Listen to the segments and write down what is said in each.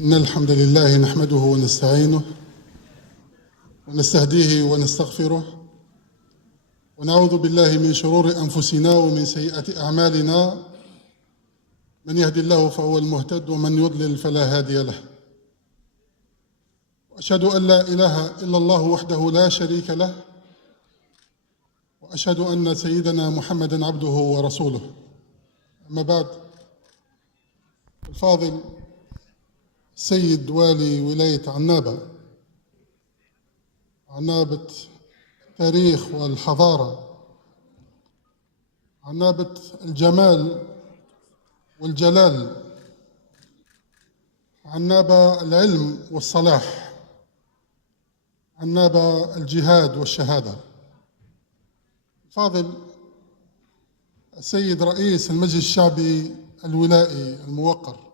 إن الحمد لله نحمده ونستعينه ونستهديه ونستغفره ونعوذ بالله من شرور أنفسنا ومن سيئات أعمالنا. من يهدي الله فهو المهتد ومن يضلل فلا هادي له. وأشهد أن لا إله إلا الله وحده لا شريك له، وأشهد أن سيدنا محمدًا عبده ورسوله. أما بعد، الفاضل سيد والي ولاية عنابة التاريخ والحضارة، عنابة الجمال والجلال، عنابة العلم والصلاح، عنابة الجهاد والشهادة. الفاضل السيد رئيس المجلس الشعبي الولائي الموقر،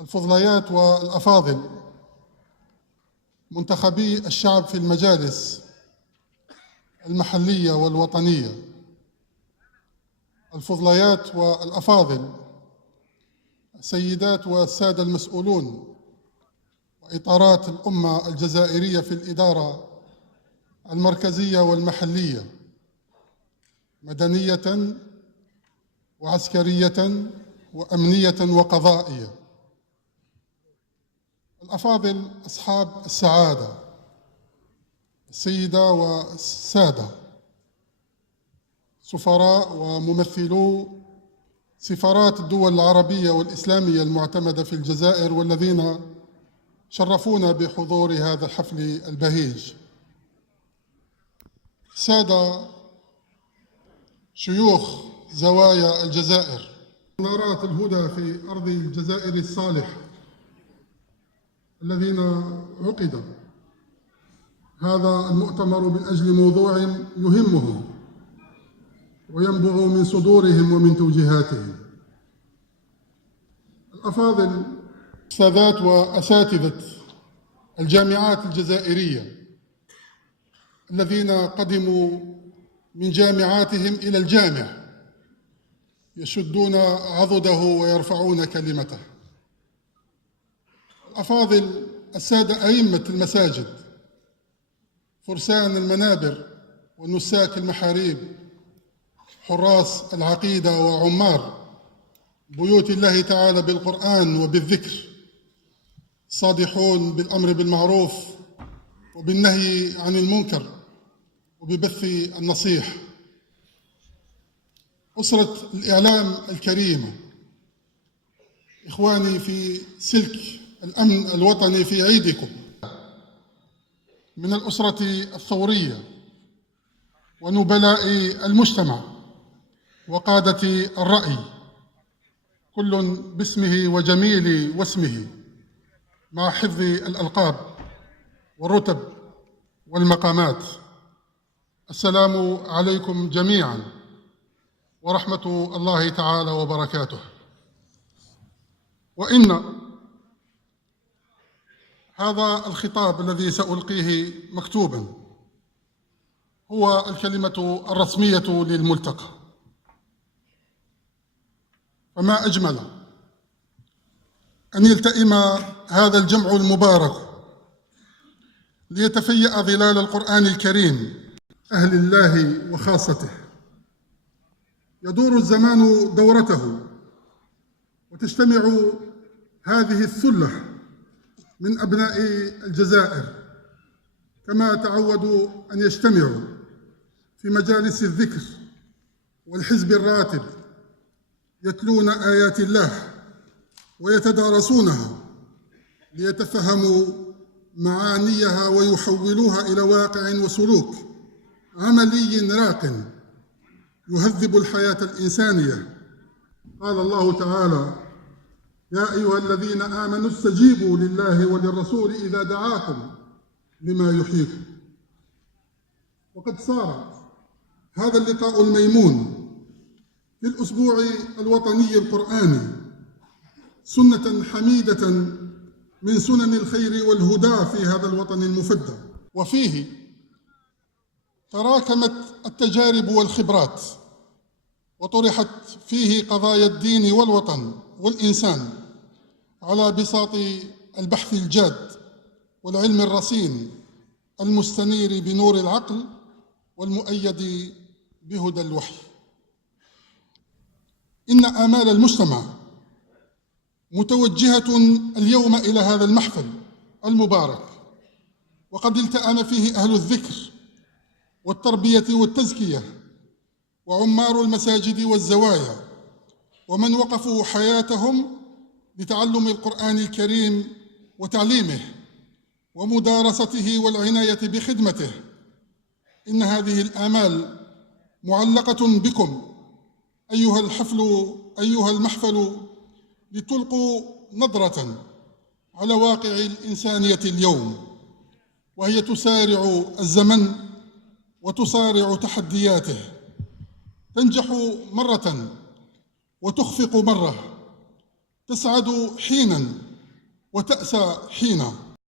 الفضليات والأفاضل، منتخبي الشعب في المجالس المحلية والوطنية، الفضليات والأفاضل، السيدات والسادة المسؤولون وإطارات الأمة الجزائرية في الإدارة المركزية والمحلية، مدنية وعسكرية وأمنية وقضائية، الأفاضل أصحاب السعادة، السيدة والسادة، سفراء وممثلو سفارات الدول العربية والإسلامية المعتمدة في الجزائر والذين شرفونا بحضور هذا الحفل البهيج، سادة شيوخ زوايا الجزائر، منارات الهدى في أرض الجزائر الصالح الذين عقد هذا المؤتمر من أجل موضوع يهمهم وينبع من صدورهم ومن توجيهاتهم. الأفاضل، سادات وأساتذة الجامعات الجزائرية الذين قدموا من جامعاتهم إلى الجامع يشدون عضده ويرفعون كلمته. الأفاضل، السادة أئمة المساجد، فرسان المنابر ونساك المحاريب، حراس العقيدة وعمار بيوت الله تعالى بالقرآن وبالذكر، صادحون بالأمر بالمعروف وبالنهي عن المنكر وببث النصيح، أسرة الإعلام الكريمة، إخواني في سلك الأمن الوطني في عيدكم، من الأسرة الثورية ونبلاء المجتمع وقادة الرأي، كل باسمه وجميل واسمه مع حفظ الألقاب والرتب والمقامات. السلام عليكم جميعا ورحمة الله تعالى وبركاته. وإن هذا الخطاب الذي سألقيه مكتوبا هو الكلمة الرسمية للملتقى، فما أجمل أن يلتئم هذا الجمع المبارك ليتفيأ ظلال القرآن الكريم أهل الله وخاصته. يدور الزمان دورته وتجتمع هذه الثلة من أبناء الجزائر كما تعودوا أن يجتمعوا في مجالس الذكر والحزب الراتب، يتلون آيات الله ويتدارسونها ليتفهموا معانيها ويحولوها إلى واقع وسلوك عملي راق يهذب الحياة الإنسانية. قال الله تعالى: يا أيها الذين آمنوا استجيبوا لله وللرسول إذا دعاكم لما يحييكم. وقد صار هذا اللقاء الميمون في الأسبوع الوطني القرآني سنة حميدة من سنن الخير والهدى في هذا الوطن المفدى، وفيه تراكمت التجارب والخبرات وطرحت فيه قضايا الدين والوطن والإنسان على بساط البحث الجاد والعلم الرصين المستنير بنور العقل والمؤيد بهدى الوحي. إن آمال المجتمع متوجهة اليوم إلى هذا المحفل المبارك، وقد التأم فيه أهل الذكر والتربية والتزكية وعمار المساجد والزوايا، ومن وقفوا حياتهم لتعلم القرآن الكريم وتعليمه ومدارسته والعناية بخدمته. إن هذه الآمال معلقة بكم أيها المحفل لتلقوا نظرة على واقع الإنسانية اليوم، وهي تسارع الزمن وتصارع تحدياته، تنجح مرة وتخفق مرة، تسعد حيناً وتأسى حيناً.